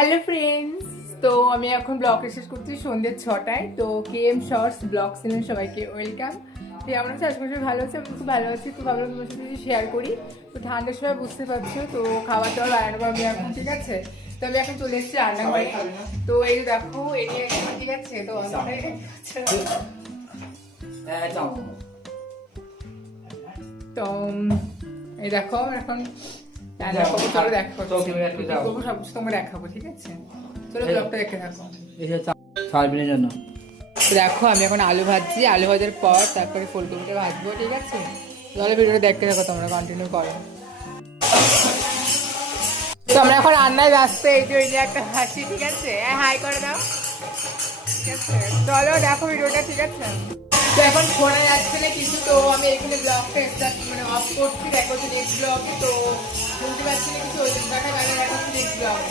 Hello friends, তো আমি এখন ব্লগ শেষ করছি সন্ধ্যে 6টায়। তো কেএম শর্টস ব্লগ চ্যানেল সবাইকে ওয়েলকাম। তো আমরা হচ্ছে আজকে ভালো আছি, আমি খুব ভালো আছি। তো ভাবলাম তোমার সাথে শেয়ার করি। তো ঠান্ডার সময় বুঝতে পারছো, তো খাবার দাবার বানানো আমি এখন, ঠিক আছে। তো আমি এখন চলে এসেছি রান্নাঘরে। তো এই দেখো এরিয়া, ঠিক আছে। তো তো এই দেখো এখন চলো দেখো, সবকিছু তোমাকে দেখাবো, ঠিক আছে। চলো ব্লগটা দেখতে থাকো। জন্য দেখো আমি এখন আলু ভাজছি, আলু ভাজার পর তারপরে ফুলকপিটা ভাজবো, ঠিক আছে। তাহলে ভিডিওটা দেখতে থাকো, তোমরা কন্টিনিউ করো। তো আমরা এখন রান্নায় ব্যস্ত, এই যে ওই যে একটা হাসি, ঠিক আছে। হাই করে দাও, ঠিক আছে। চলো দেখো ভিডিওটা, ঠিক আছে। তো এখন ফোনে যাচ্ছে না কিছু, তো আমি এখানে ব্লগটা স্টার্ট মানে অফ করছি। দেখো নেক্সট ব্লগে, তো বলতে পারছি না কিছু, ওই জন্য দেখা গেলে এখন নেক্সট ব্লগে।